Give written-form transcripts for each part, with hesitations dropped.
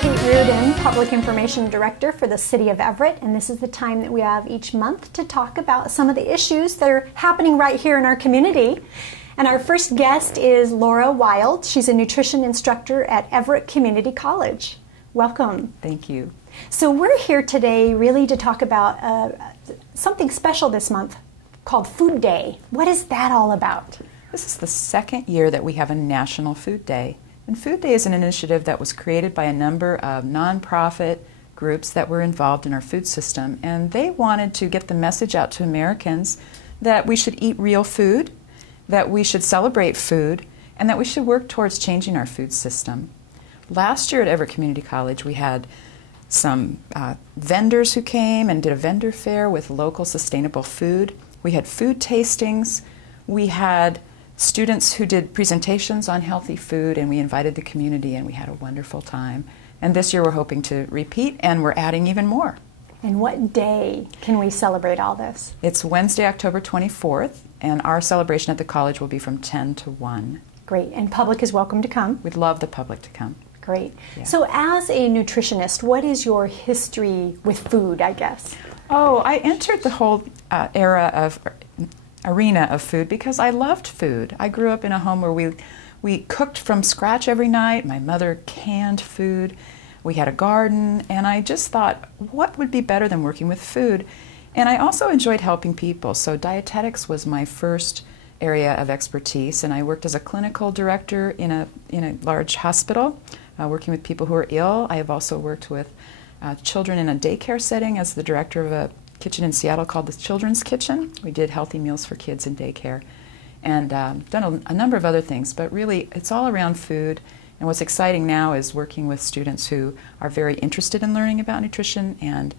Kate Reardon, Public Information Director for the City of Everett, and this is the time that we have each month to talk about some of the issues that are happening right here in our community. And our first guest is Laura Wild. She's a nutrition instructor at Everett Community College. Welcome. Thank you. So we're here today really to talk about something special this month called Food Day. What is that all about? This is the second year that we have a National Food Day. And Food Day is an initiative that was created by a number of nonprofit groups that were involved in our food system. And they wanted to get the message out to Americans that we should eat real food, that we should celebrate food, and that we should work towards changing our food system. Last year at Everett Community College, we had some vendors who came and did a vendor fair with local sustainable food. We had food tastings. We had students who did presentations on healthy food, and we invited the community, and we had a wonderful time. And this year we're hoping to repeat, and we're adding even more. And what day can we celebrate all this? It's Wednesday, October 24th, and our celebration at the college will be from 10 to 1. Great. And public is welcome to come? We'd love the public to come. Great. Yeah. So as a nutritionist, what is your history with food, I guess? Oh, I entered the whole arena of food because I loved food. I grew up in a home where we cooked from scratch every night. My mother canned food. We had a garden, and I just thought, what would be better than working with food? And I also enjoyed helping people, so dietetics was my first area of expertise, and I worked as a clinical director in a large hospital, working with people who are ill. I have also worked with children in a daycare setting as the director of a kitchen in Seattle called the Children's Kitchen. We did healthy meals for kids in daycare, and done a number of other things, but really it's all around food. And what's exciting now is working with students who are very interested in learning about nutrition and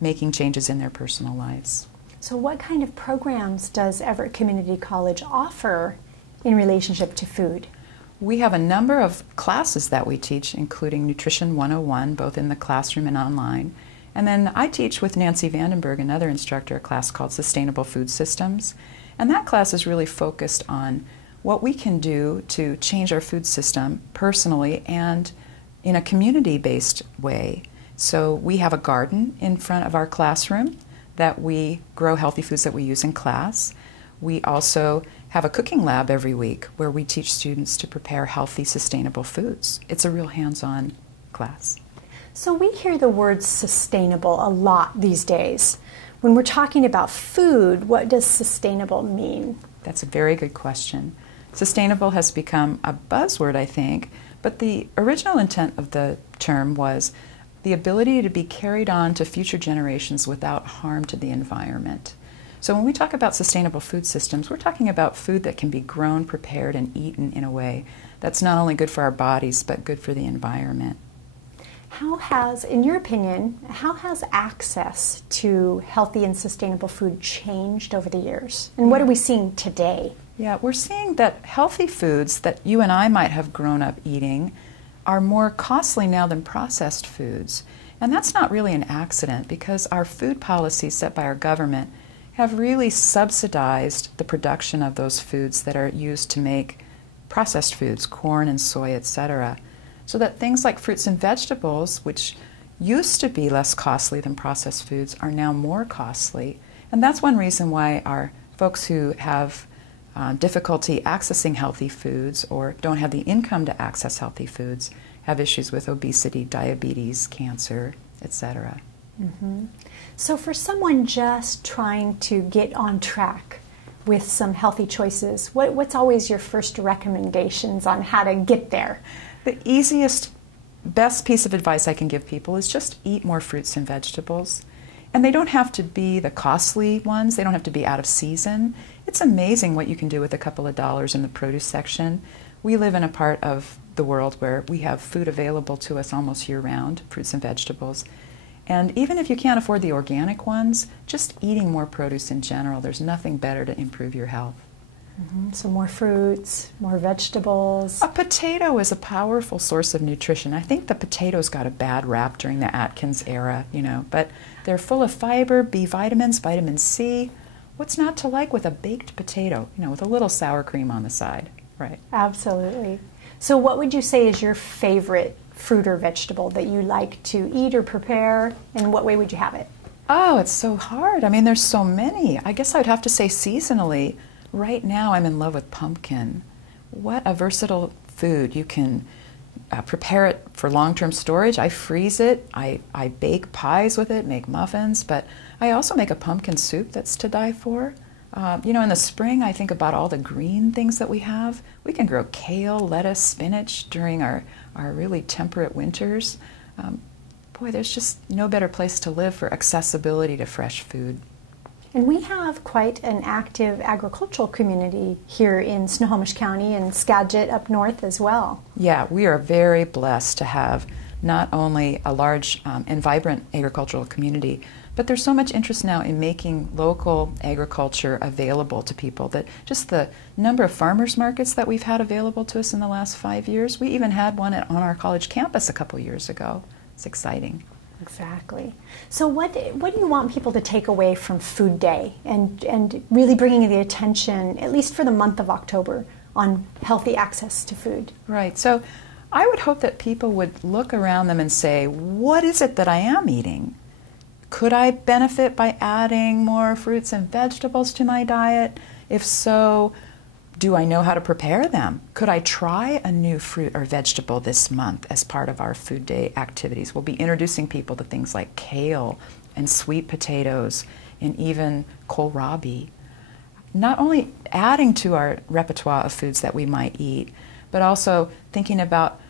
making changes in their personal lives. So what kind of programs does Everett Community College offer in relationship to food? We have a number of classes that we teach, including Nutrition 101, both in the classroom and online. And then I teach with Nancy Vandenberg, another instructor, a class called Sustainable Food Systems. And that class is really focused on what we can do to change our food system personally and in a community-based way. So we have a garden in front of our classroom that we grow healthy foods that we use in class. We also have a cooking lab every week where we teach students to prepare healthy, sustainable foods. It's a real hands-on class. So we hear the word sustainable a lot these days. When we're talking about food, what does sustainable mean? That's a very good question. Sustainable has become a buzzword, I think, but the original intent of the term was the ability to be carried on to future generations without harm to the environment. So when we talk about sustainable food systems, we're talking about food that can be grown, prepared, and eaten in a way that's not only good for our bodies, but good for the environment. How has, in your opinion, how has access to healthy and sustainable food changed over the years? And what are we seeing today? Yeah, we're seeing that healthy foods that you and I might have grown up eating are more costly now than processed foods. And that's not really an accident because our food policies set by our government have really subsidized the production of those foods that are used to make processed foods, corn and soy, etc. So that things like fruits and vegetables, which used to be less costly than processed foods, are now more costly. And that's one reason why our folks who have difficulty accessing healthy foods or don't have the income to access healthy foods have issues with obesity, diabetes, cancer, etc. Mm-hmm. So for someone just trying to get on track with some healthy choices, what's always your first recommendations on how to get there? The easiest, best piece of advice I can give people is just eat more fruits and vegetables. And they don't have to be the costly ones. They don't have to be out of season. It's amazing what you can do with a couple of dollars in the produce section. We live in a part of the world where we have food available to us almost year-round, fruits and vegetables. And even if you can't afford the organic ones, just eating more produce in general, there's nothing better to improve your health. Mm-hmm. So more fruits, more vegetables. A potato is a powerful source of nutrition. I think the potatoes got a bad rap during the Atkins era, but they're full of fiber, B vitamins, vitamin C. What's not to like with a baked potato, with a little sour cream on the side, right? Absolutely. So what would you say is your favorite fruit or vegetable that you like to eat or prepare? In what way would you have it? Oh, it's so hard. I mean, there's so many. I guess I would have to say seasonally. Right now, I'm in love with pumpkin. What a versatile food. You can prepare it for long-term storage. I freeze it. I bake pies with it, make muffins, but I also make a pumpkin soup that's to die for. You know, in the spring, I think about all the green things that we have. We can grow kale, lettuce, spinach during our really temperate winters. Boy, there's just no better place to live for accessibility to fresh food. And we have quite an active agricultural community here in Snohomish County and Skagit up north as well. Yeah, we are very blessed to have not only a large and vibrant agricultural community, but there's so much interest now in making local agriculture available to people that just the number of farmers markets that we've had available to us in the last 5 years. We even had one on our college campus a couple years ago. It's exciting. Exactly. So what do you want people to take away from Food Day and really bringing the attention, at least for the month of October, on healthy access to food? Right. So I would hope that people would look around them and say, what is it that I am eating? Could I benefit by adding more fruits and vegetables to my diet? If so, do I know how to prepare them? Could I try a new fruit or vegetable this month as part of our Food Day activities? We'll be introducing people to things like kale and sweet potatoes and even kohlrabi. Not only adding to our repertoire of foods that we might eat, but also thinking about,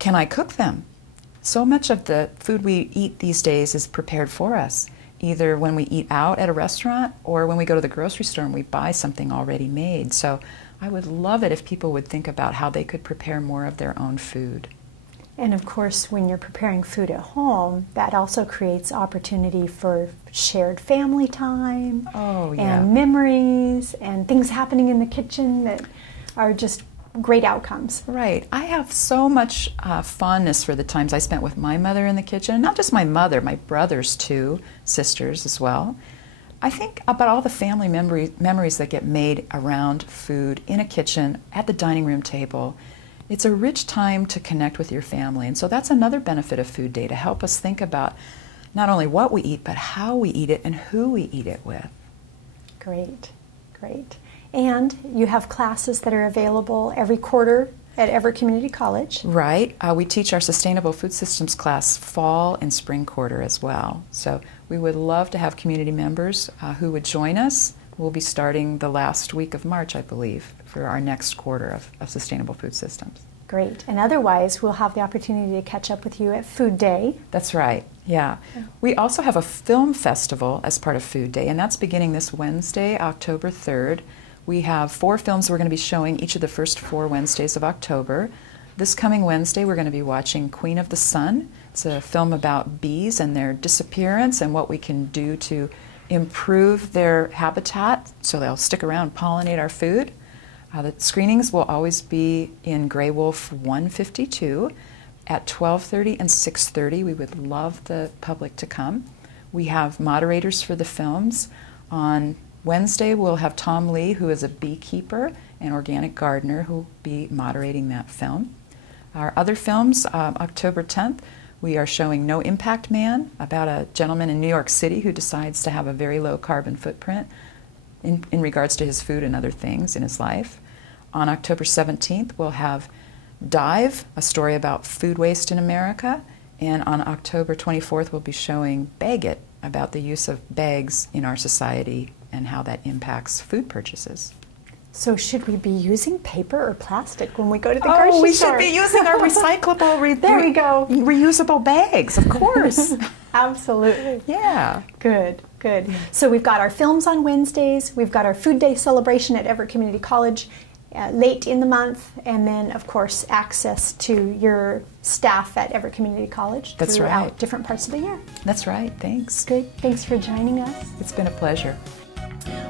can I cook them? So much of the food we eat these days is prepared for us, either when we eat out at a restaurant or when we go to the grocery store and we buy something already made. So I would love it if people would think about how they could prepare more of their own food. And of course, when you're preparing food at home, that also creates opportunity for shared family time and memories and things happening in the kitchen that are just great outcomes. Right. I have so much fondness for the times I spent with my mother in the kitchen. Not just my mother, my brothers too, sisters as well. I think about all the family memories that get made around food in a kitchen, at the dining room table. It's a rich time to connect with your family. And so that's another benefit of Food Day, to help us think about not only what we eat, but how we eat it and who we eat it with. Great, great. And you have classes that are available every quarter at Everett Community College. Right. We teach our Sustainable Food Systems class fall and spring quarter as well. So we would love to have community members who would join us. We'll be starting the last week of March, I believe, for our next quarter of Sustainable Food Systems. Great. And otherwise, we'll have the opportunity to catch up with you at Food Day. That's right. Yeah. We also have a film festival as part of Food Day, and that's beginning this Wednesday, October 3rd. We have 4 films we're going to be showing each of the first 4 Wednesdays of October. This coming Wednesday, we're going to be watching Queen of the Sun. It's a film about bees and their disappearance and what we can do to improve their habitat so they'll stick around and pollinate our food. The screenings will always be in Grey Wolf 152 at 12:30 and 6:30. We would love the public to come. We have moderators for the films. On Wednesday, we'll have Tom Lee, who is a beekeeper and organic gardener, who will be moderating that film. Our other films, October 10th, we are showing No Impact Man, about a gentleman in New York City who decides to have a very low carbon footprint in regards to his food and other things in his life. On October 17th, we'll have Dive, a story about food waste in America. And on October 24th, we'll be showing Bag It, about the use of bags in our society and how that impacts food purchases. So should we be using paper or plastic when we go to the grocery store? We should be using our recyclable, there we go, reusable bags, of course. Absolutely. Yeah. Good, good. So we've got our films on Wednesdays, we've got our Food Day celebration at Everett Community College late in the month, and then, of course, access to your staff at Everett Community College throughout different parts of the year. That's right. Thanks. Good. Thanks for joining us. It's been a pleasure.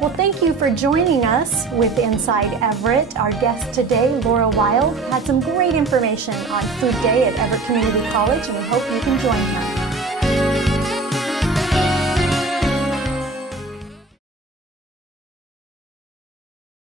Well, thank you for joining us with Inside Everett. Our guest today, Laura Weil, had some great information on Food Day at Everett Community College, and we hope you can join her.